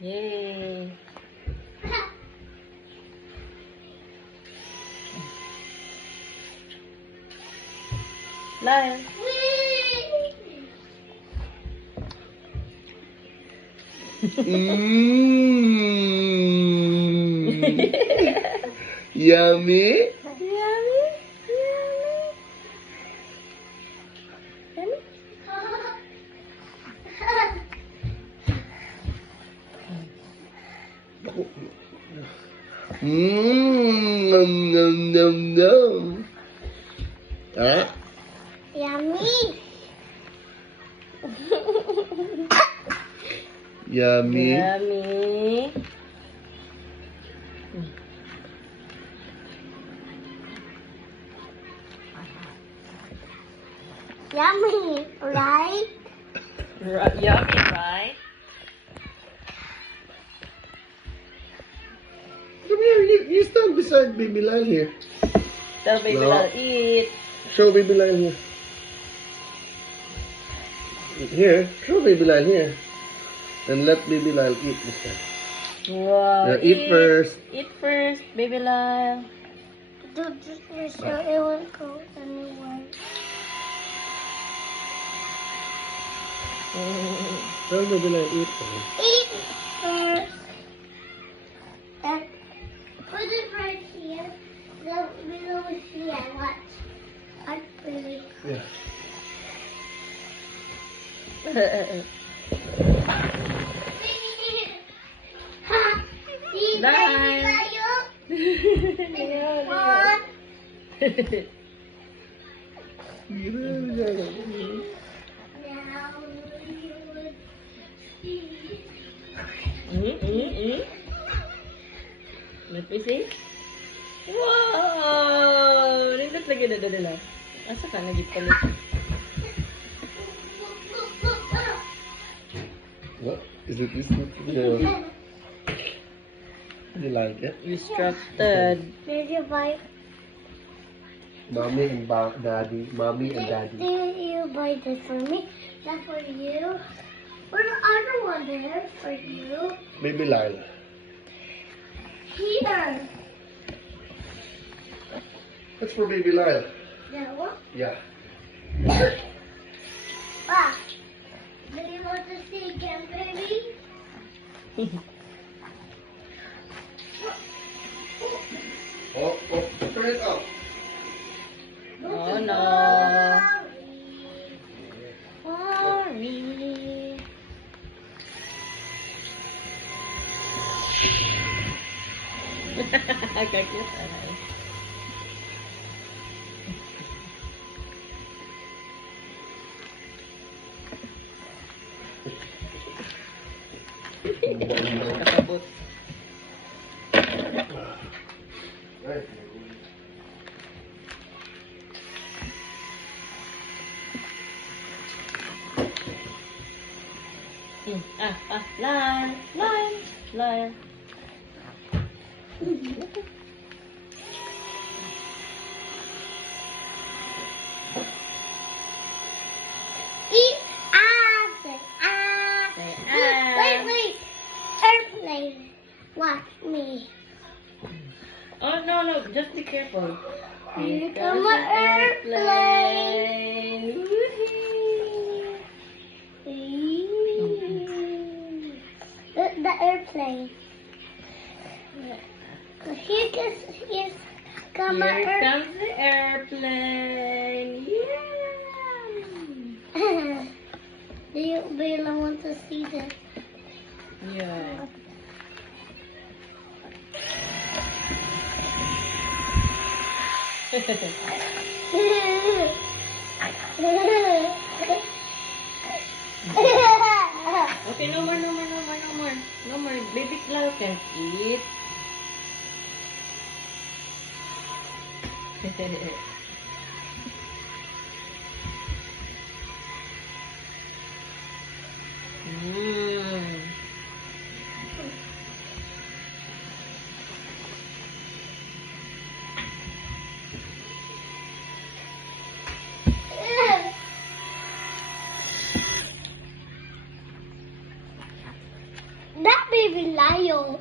Yay! Lyle. Yummy. Yummy. Yummy. Nom nom nom nom. Ah? Yummy. Yummy. Yummy. Yummy, right? Yummy, right? Come here, you stand beside Baby Lyle here. Tell baby No. Lyle, eat. Show Baby Lyle here. Here, show Baby Lyle here. And let Baby Lyle eat this time. Wow. Yeah, eat first. Eat first, baby Lyle. Do this for sure it won't go anywhere. Tell Baby Lyle eat first. Eat first. And put it right here. The below here. Watch. I really. Yeah. Ha! See, Bye. baby, one. Now you would see. Let me see. Wow! Nindot lagi na dala. Asa ka nagit pa nito? What? Is it this? Yeah. You like it? Distracted. Did you buy? Mommy and Daddy. Mommy and Daddy. Did you buy this for me? That's for you. For the other one there for you. Baby Lyle. Here. That's for Baby Lyle. That one. Yeah. Ah. Do you want to see again, baby? Oh, turn it up. Oh no. Sorry. Kakit. Kakabot. Right. Liar. Eat say Say Wait. Airplane. Watch me. Oh no, just be careful. Here Goes come the an airplane. The airplane. Here's come an Here airplane. comes the airplane. Yeah. Do you really want to see this? Yeah. Okay, no more. No more. Baby Cloud can eat. Mm. That baby Lyle.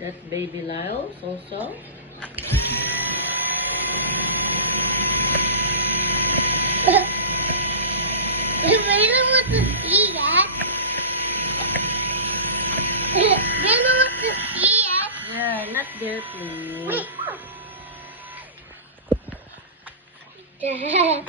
That baby Lyle also. If I don't want to see that. I don't want to see it. Yeah, not there, please. Wait. Dad.